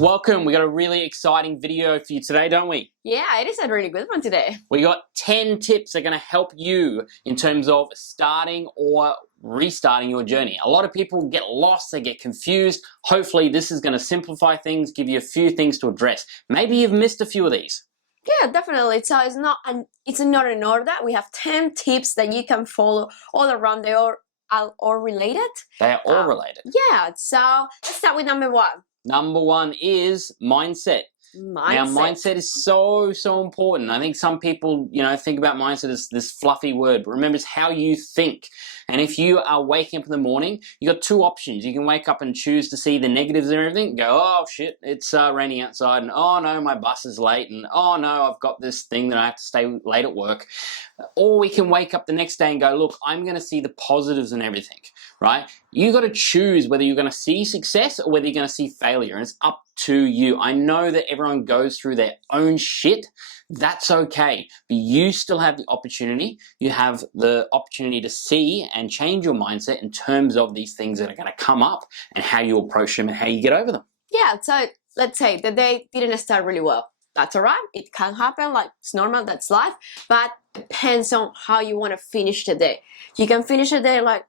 welcome. We got a really exciting video for you today, don't we? Yeah, it is a really good one today. We got 10 tips that are going to help you in terms of starting or restarting your journey. A lot of people get lost, they get confused. Hopefully this is going to simplify things, give you a few things to address. Maybe you've missed a few of these. Yeah, definitely. So it's not in order. We have 10 tips that you can follow all around. They are all related. They are all related. Yeah, so let's start with number one. Number one is mindset. Now, mindset is so important. I think some people, think about mindset as this fluffy word, but remember, it's how you think. And if you are waking up in the morning, you got two options. You can wake up and choose to see the negatives and everything, go, oh shit, it's raining outside, and oh no, my bus is late, and oh no, I've got this thing that I have to stay late at work. Or we can wake up the next day and go, look, I'm going to see the positives in everything, right? You got to choose whether you're going to see success or whether you're going to see failure, and it's up to you. I know that everyone goes through their own shit. That's okay, but you still have the opportunity. You have the opportunity to see and change your mindset in terms of these things that are going to come up and how you approach them and how you get over them. Yeah, so let's say the day didn't start really well. That's all right. It can happen, like it's normal, that's life, but depends on how you want to finish the day. You can finish the day like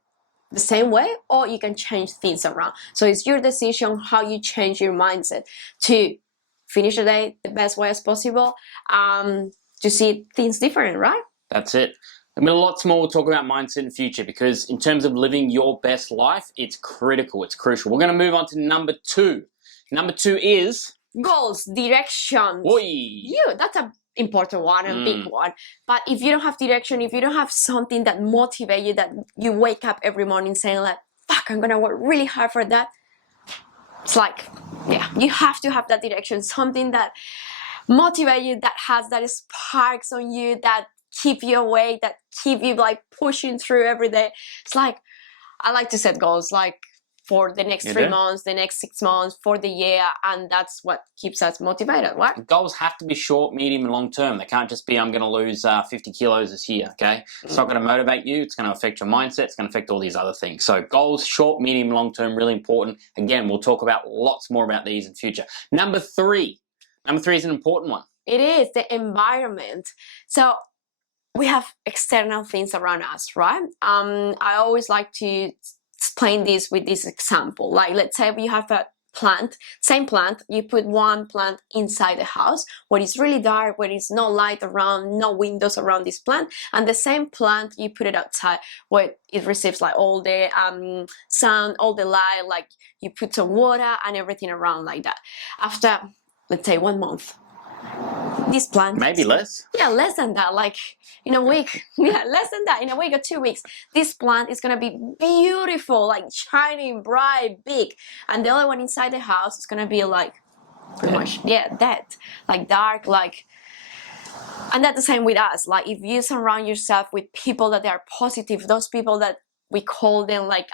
the same way, or you can change things around. So it's your decision how you change your mindset to finish the day the best way as possible, to see things different, right? That's it. I mean, lots more we'll talk about mindset in the future, because in terms of living your best life, it's critical, it's crucial. We're going to move on to number two. Number two is goals, directions. That's an important one and big one. But if you don't have direction, if you don't have something that motivates you, that you wake up every morning saying like, fuck, I'm gonna work really hard for that. It's like, yeah, you have to have that direction, something that motivates you, that has that sparks on you, that keep you awake, that keep you like pushing through every day. It's like, I like to set goals like for the next 3 months, the next 6 months, for the year, and that's what keeps us motivated, right? Goals have to be short, medium, and long term. They can't just be, I'm going to lose 50 kilos this year, okay? It's not going to motivate you. It's going to affect your mindset. It's going to affect all these other things. So goals, short, medium, long term, really important. Again, we'll talk about lots more about these in future. Number three is an important one. It is the environment. So we have external things around us, right? I always like to explain this with this example. Like, let's say you have a plant, same plant, you put one plant inside the house where it's really dark, where there's no light around, no windows around this plant, and the same plant you put it outside where it receives like all the sun, all the light, like you put some water and everything around like that. After, let's say, 1 month, this plant, maybe less, less than that, like in a week, less than that, in a week or 2 weeks, this plant is gonna be beautiful, like shining, bright, big, and the other one inside the house is gonna be like pretty much dead, like dark, like. And that's the same with us. Like, if you surround yourself with people that are positive, those people that we call them like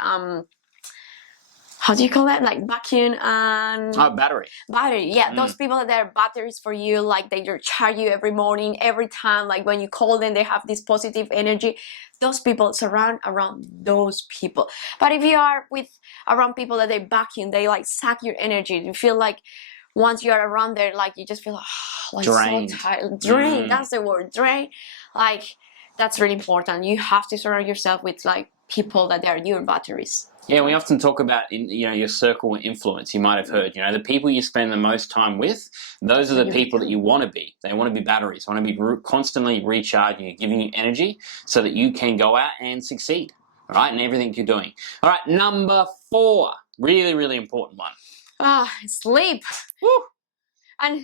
how do you call that? Like vacuum and... Oh, battery. Battery, yeah. Those people that are batteries for you, like they charge you every morning, every time. Like when you call them, they have this positive energy. Those people, surround around those people. But if you are around people that they vacuum, they like suck your energy. You feel like once you are around there, like you just feel like drained. So tired. Drained, that's the word, drained. Like, that's really important. You have to surround yourself with like people that are your batteries. Yeah, we often talk about, your circle of influence. You might have heard, the people you spend the most time with, those are the people that you want to be. They want to be batteries. They want to be constantly recharging you, giving you energy so that you can go out and succeed, all right, in everything you're doing. All right, number four, really, really important one. Sleep. Woo. And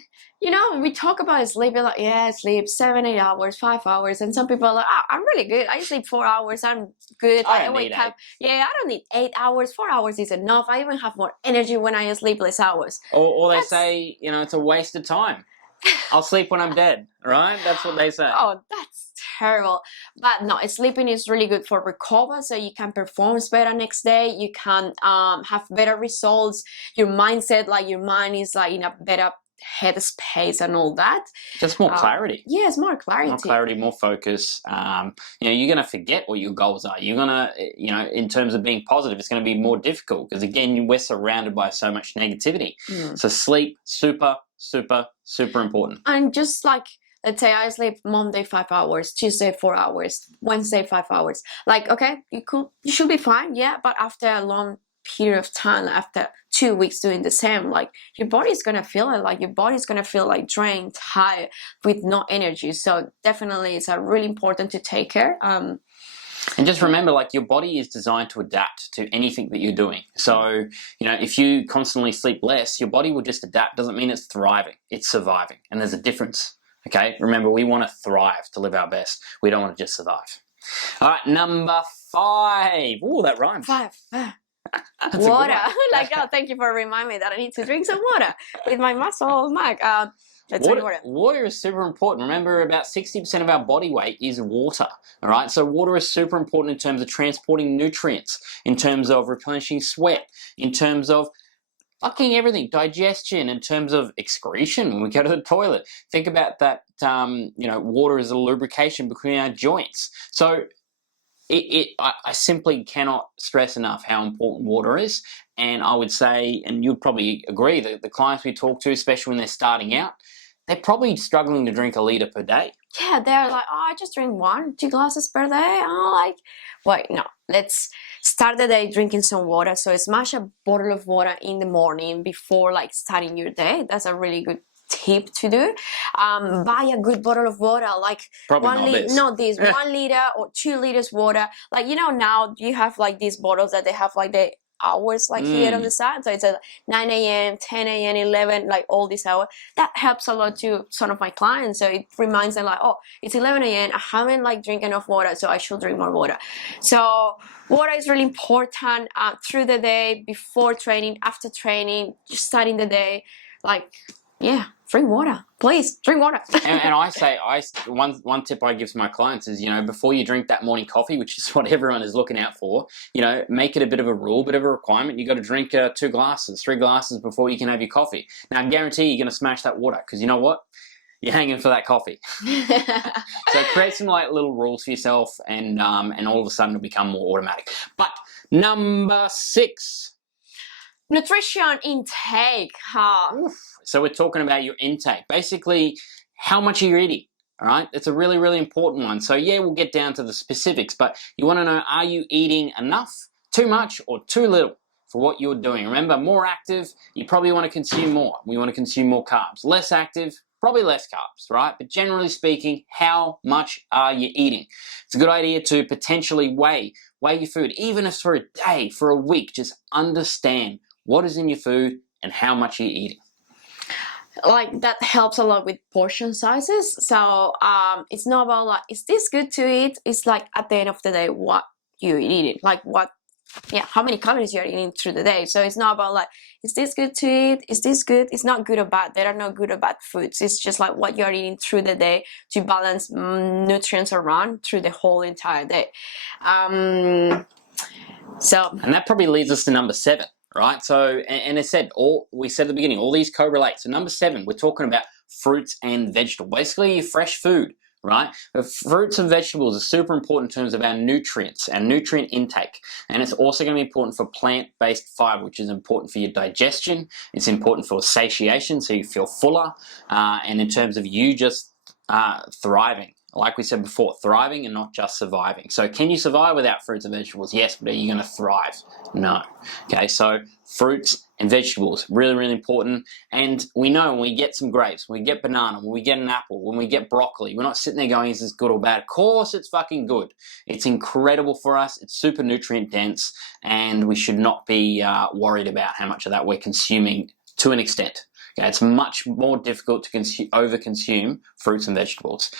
we talk about sleep, like, yeah, sleep 7-8 hours, 5 hours, and some people are like, I'm really good, I sleep 4 hours, I'm good. I wake up. Yeah, I don't need 8 hours, 4 hours is enough. I even have more energy when I sleep less hours. Or they say, it's a waste of time. I'll sleep when I'm dead, right? That's what they say. Oh, that's terrible. But no, sleeping is really good for recover, so you can perform better next day. You can have better results. Your mindset, like your mind is like in a better head space and all that. Just more clarity. Yes, more clarity. More clarity, more focus. You're going to forget what your goals are. You're going to, in terms of being positive, it's going to be more difficult because, again, we're surrounded by so much negativity. So sleep, super, super, super important. And just like, let's say I sleep Monday 5 hours, Tuesday 4 hours, Wednesday 5 hours. Like, okay, you should be fine, yeah. But after a long period of time, after 2 weeks doing the same, like your body's gonna feel it. Like your body's gonna feel like drained, tired, with no energy. So definitely, it's really important to take care. And just remember, like, your body is designed to adapt to anything that you're doing. So, if you constantly sleep less, your body will just adapt. Doesn't mean it's thriving, it's surviving. And there's a difference. Okay, remember, we want to thrive to live our best. We don't want to just survive. All right, number 5. Ooh, that rhymes. 5. Water. Like, oh, thank you for reminding me that I need to drink some water with my muscle mic. Water is super important. Remember, about 60% of our body weight is water. All right, so water is super important in terms of transporting nutrients, in terms of replenishing sweat, in terms of fucking everything, digestion, in terms of excretion when we go to the toilet. Think about that, water is a lubrication between our joints. So I simply cannot stress enough how important water is. And I would say, and you'd probably agree, that the clients we talk to, especially when they're starting out, they're probably struggling to drink a litre per day. Yeah, they're like, oh, I just drink 1-2 glasses per day. I'm like, wait, no, let's start the day drinking some water. So smash a bottle of water in the morning before like starting your day. That's a really good tip to do. Buy a good bottle of water, like probably 1 liter or 2 liters water. Like, now you have like these bottles that they have like the hours like here on the side. So it's a 9 a.m., 10 a.m., 11, like all these hours. That helps a lot to some of my clients. So it reminds them like, oh, it's 11 a.m. I haven't like drink enough water, so I should drink more water. So water is really important through the day, before training, after training, just starting the day. Like, yeah, drink water. Please, drink water. and I say, one tip I give to my clients is, before you drink that morning coffee, which is what everyone is looking out for, make it a bit of a rule, bit of a requirement. You got to drink 2 glasses, 3 glasses before you can have your coffee. Now, I guarantee you're going to smash that water because you know what? You're hanging for that coffee. So create some like little rules for yourself, and all of a sudden it'll become more automatic. But number 6. Nutrition intake. So we're talking about your intake. Basically, how much are you eating? All right, it's a really, really important one. So yeah, we'll get down to the specifics, but you want to know, are you eating enough, too much, or too little for what you're doing? Remember, more active, you probably want to consume more. We want to consume more carbs. Less active, probably less carbs, right? But generally speaking, how much are you eating? It's a good idea to potentially weigh your food, even if for a day, for a week. Just understand what is in your food and how much you're eating. Like, that helps a lot with portion sizes. So it's not about like, is this good to eat? It's like, at the end of the day, what you're eating, like how many calories you're eating through the day. So it's not about like, is this good to eat? Is this good? It's not good or bad. There are no good or bad foods. It's just like what you're eating through the day to balance nutrients around through the whole entire day. And that probably leads us to number 7. Right, so, and as said, we said at the beginning, all these correlate. So number 7, we're talking about fruits and vegetables, basically fresh food, right? But fruits and vegetables are super important in terms of our nutrients, our nutrient intake. And it's also going to be important for plant-based fiber, which is important for your digestion. It's important for satiation, so you feel fuller. And in terms of you just thriving. Like we said before, thriving and not just surviving. So can you survive without fruits and vegetables? Yes, but are you going to thrive? No. Okay, so fruits and vegetables, really, really important. And we know when we get some grapes, when we get banana, when we get an apple, when we get broccoli, we're not sitting there going, is this good or bad? Of course it's fucking good. It's incredible for us. It's super nutrient dense, and we should not be worried about how much of that we're consuming to an extent. Okay, it's much more difficult to over-consume fruits and vegetables.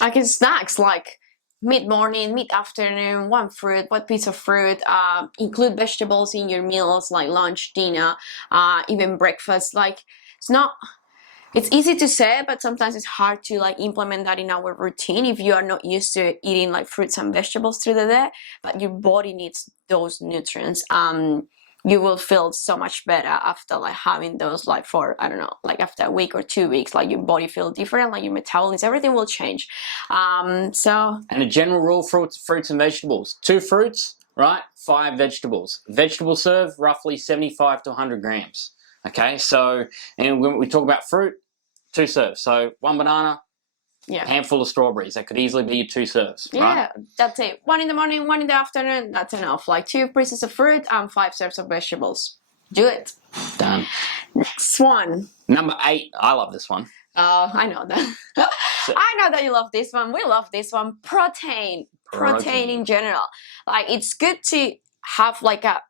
Like in snacks, like mid-morning, mid-afternoon, 1 fruit, 1 piece of fruit. Include vegetables in your meals, like lunch, dinner, even breakfast. Like, it's easy to say, but sometimes it's hard to like implement that in our routine if you are not used to eating like fruits and vegetables through the day. But your body needs those nutrients. you will feel so much better after like having those like for, I don't know, like after a week or 2 weeks, like your body feels different, like your metabolism, everything will change. And a general rule, fruits and vegetables. 2 fruits, right? 5 vegetables. Vegetable serve, roughly 75 to 100 grams. Okay, so, and when we talk about fruit, 2 serves. So 1 banana, yeah, handful of strawberries. That could easily be your 2 serves. Yeah, right? That's it. 1 in the morning, 1 in the afternoon, that's enough. Like 2 pieces of fruit and 5 serves of vegetables. Do it. Done. Next one. Number 8. I love this one. I know that. I know that you love this one. We love this one. Protein in general. Like, it's good to have like a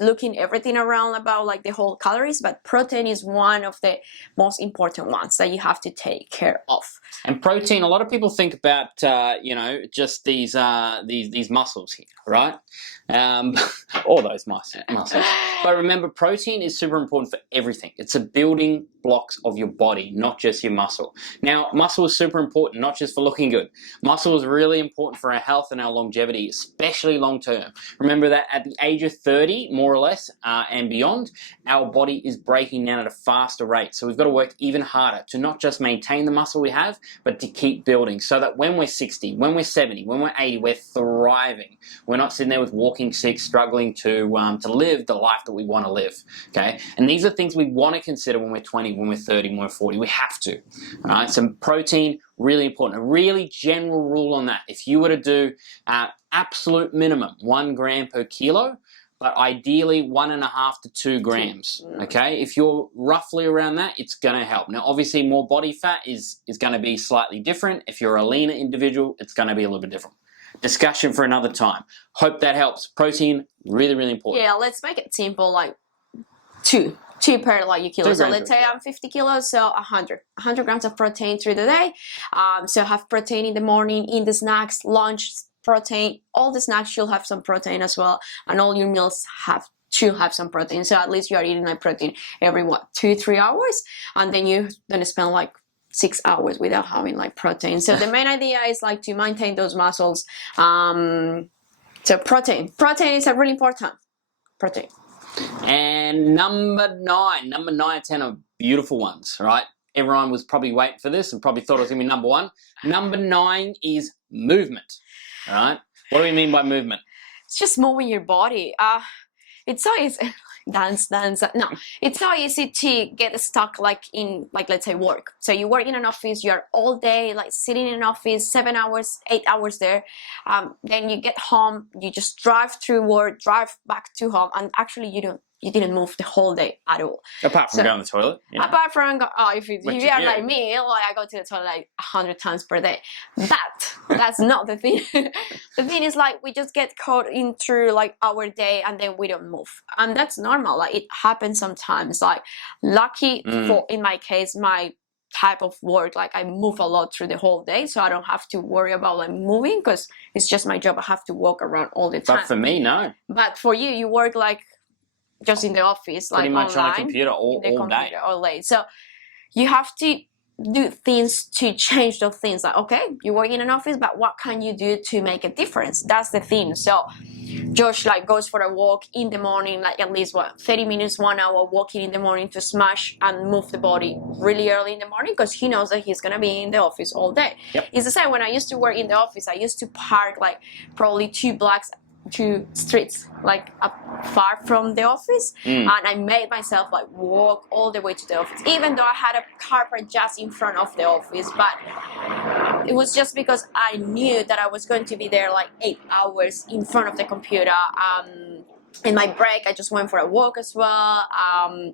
looking everything around about like the whole calories, but protein is one of the most important ones that you have to take care of. And protein, a lot of people think about you know, just these muscles here, right? All those muscles. But remember, protein is super important for everything. It's a building blocks of your body, not just your muscle. Now, muscle is super important, not just for looking good. Muscle is really important for our health and our longevity, especially long term. Remember that at the age of 30, more or less, and beyond, our body is breaking down at a faster rate. So we've got to work even harder to not just maintain the muscle we have, but to keep building so that when we're 60, when we're 70, when we're 80, we're thriving. We're not sitting there with walking sticks struggling to live the life that we want to live, okay? And these are things we want to consider when we're 20, when we're 30, when we're 40. We have to, all right? So protein, really important. A really general rule on that. If you were to do absolute minimum 1 gram per kilo, but ideally 1.5 to 2 grams, okay? If you're roughly around that, it's gonna help. Now, obviously more body fat is gonna be slightly different. If you're a leaner individual, it's gonna be a little bit different. Discussion for another time. Hope that helps. Protein, really, really important. Yeah, let's make it simple, like 2 per like your kilos. So let's say I'm 50 kilos, so 100 grams of protein through the day. So have protein in the morning, in the snacks, lunch, protein. All the snacks you'll have some protein as well, and all your meals should have some protein. So at least you are eating like protein every 2-3 hours, and then you're gonna spend like 6 hours without having like protein. So the main idea is like to maintain those muscles. So protein is a really important protein. And number 9 and 10 are beautiful ones, right? Everyone was probably waiting for this and probably thought it was gonna be number 1. Number 9 is movement, all right? What do we mean by movement? It's just moving your body. It's so easy. Dance. No, it's so easy to get stuck like in, like, let's say work. So you work in an office, you're all day like sitting in an office, 7 hours, 8 hours there. Then you get home, you just drive through work, drive back to home, and actually you didn't move the whole day at all. Apart from going to the toilet. You know. Apart from, if you are like me, like I go to the toilet like 100 times per day. That's not the thing. The thing is like we just get caught in through like our day and then we don't move. And that's normal. Like it happens sometimes. Like lucky for, in my case, my type of work, like I move a lot through the whole day, so I don't have to worry about like moving because it's just my job. I have to walk around all the time. But for me, no. But for you, you work like just in the office, like pretty much online, on the computer all day. All day. So you have to do things to change those things. Like, okay, you work in an office, but what can you do to make a difference? That's the thing. So Josh like goes for a walk in the morning, like at least 30 minutes, 1 hour walking in the morning to smash and move the body really early in the morning because he knows that he's gonna be in the office all day. Yep. It's the same when I used to work in the office. I used to park like probably 2 streets like far from the office, and I made myself like walk all the way to the office, even though I had a car park just in front of the office. But it was just because I knew that I was going to be there like 8 hours in front of the computer. In my break, I just went for a walk as well.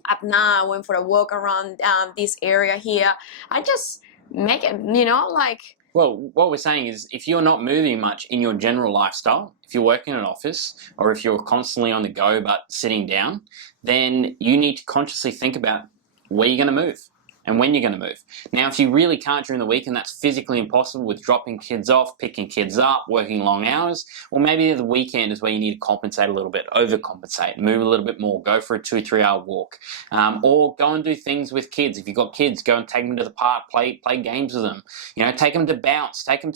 At night, I went for a walk around this area here. I just make it, like. Well, what we're saying is if you're not moving much in your general lifestyle, if you're working in an office or if you're constantly on the go but sitting down, then you need to consciously think about where you're going to move and when you're going to move. Now, if you really can't during the week and that's physically impossible with dropping kids off, picking kids up, working long hours, well, maybe the weekend is where you need to compensate a little bit, overcompensate, move a little bit more, go for a 2-3 hour walk, or go and do things with kids. If you've got kids, go and take them to the park, play games with them, take them to bounce, take them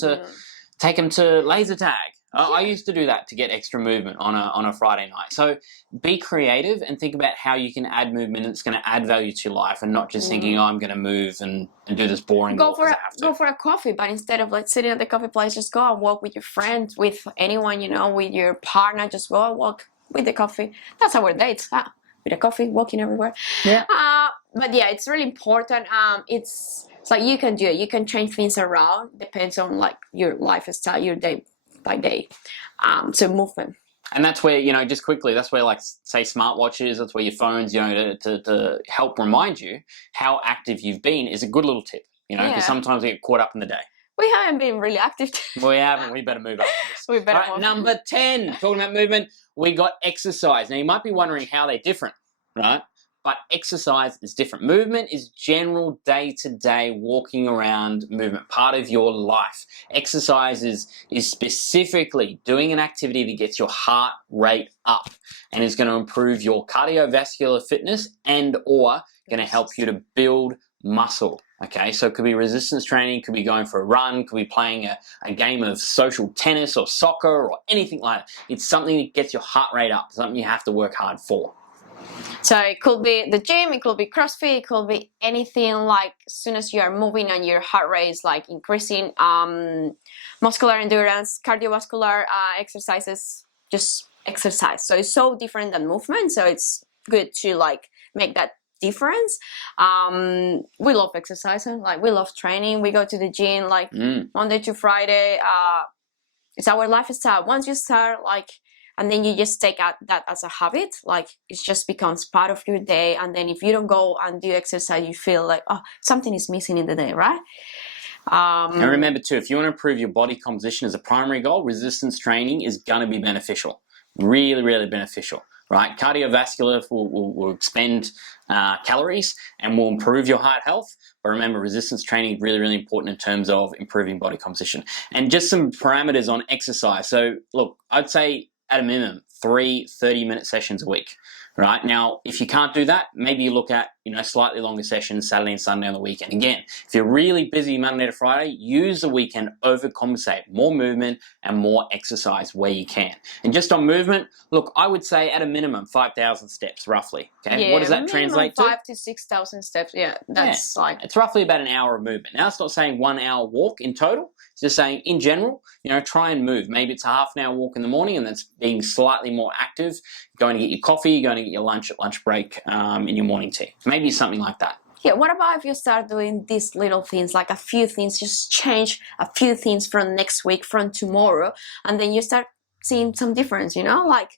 to laser tag. I used to do that to get extra movement on a Friday night. So be creative and think about how you can add movement that's going to add value to your life, and not just thinking, oh, I'm going to move and do this boring walk because I have to. Go for a coffee, but instead of like sitting at the coffee place, just go and walk with your friends, with anyone, you know, with your partner. Just go and walk with the coffee. That's our dates, with a coffee, walking everywhere. Yeah. But yeah, it's really important. It's like you can do it. You can change things around. Depends on like your lifestyle, your day by day. So movement. And that's where, you know, just quickly, that's where, like, say smartwatches, that's where your phones, you know, to help remind you how active you've been is a good little tip, you know, because sometimes we get caught up in the day. We haven't been really active. We haven't. We better move up to this. We better. All right, number 10, talking about movement, we got exercise. Now, you might be wondering how they're different, right? But exercise is different. Movement is general day-to-day walking around movement, part of your life. Exercise is specifically doing an activity that gets your heart rate up and is going to improve your cardiovascular fitness and or going to help you to build muscle. Okay, so it could be resistance training, could be going for a run, could be playing a game of social tennis or soccer or anything like that. It's something that gets your heart rate up, something you have to work hard for. So it could be the gym, it could be CrossFit, it could be anything. Like as soon as you are moving and your heart rate is like increasing, muscular endurance, cardiovascular exercises, just exercise. So it's so different than movement. So it's good to like make that difference. We love exercising, like we love training. We go to the gym like Monday to Friday. It's our lifestyle. Once you start like, and then you just take that as a habit, like it just becomes part of your day. And then if you don't go and do exercise, you feel like, oh, something is missing in the day, right? And remember too, if you want to improve your body composition as a primary goal, resistance training is going to be beneficial. Really, really beneficial, right? Cardiovascular will expend calories and will improve your heart health. But remember, resistance training is really, really important in terms of improving body composition. And just some parameters on exercise. So look, I'd say at a minimum, 3 30-minute sessions a week, right? Now, if you can't do that, maybe you look at, you know, slightly longer sessions Saturday and Sunday on the weekend. Again, if you're really busy Monday to Friday, use the weekend, overcompensate, more movement and more exercise where you can. And just on movement, look, I would say at a minimum 5,000 steps roughly. Okay, what does that translate to? 5,000 to 6,000 steps. Yeah, that's like it's roughly about an hour of movement. Now, it's not saying 1 hour walk in total. It's just saying in general, you know, try and move. Maybe it's a half an hour walk in the morning, and that's being slightly more active. Going to get your coffee, going to get your lunch at lunch break, in your morning tea. Maybe something like that. Yeah, what about if you start doing these little things, like a few things, just change a few things from next week, from tomorrow, and then you start seeing some difference, you know, like.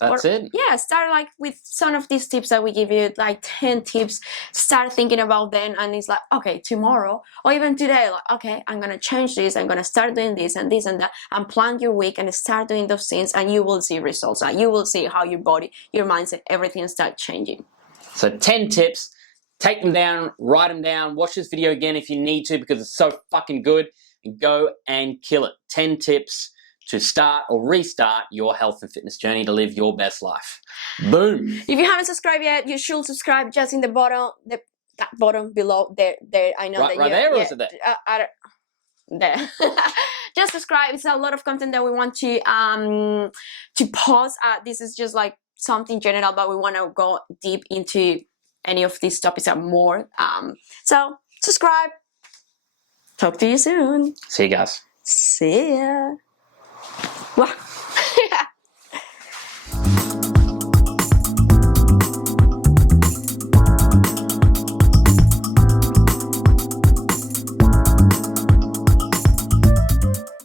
That's it. Yeah, start like with some of these tips that we give you, like 10 tips. Start thinking about them, and it's like, okay, tomorrow or even today, like, okay, I'm gonna change this. I'm gonna start doing this and this and that, and plan your week and start doing those things, and you will see results. And you will see how your body, your mindset, everything start changing. So 10 tips. Take them down, write them down. Watch this video again if you need to because it's so fucking good. And go and kill it. 10 tips to start or restart your health and fitness journey to live your best life. Boom. If you haven't subscribed yet, you should subscribe just in the bottom, that bottom below there. I know right there, or is it there? There. Just subscribe. It's a lot of content that we want to post. This is just like something general, but we want to go deep into any of these topics and more. So subscribe. Talk to you soon. See you guys. See ya. Wow.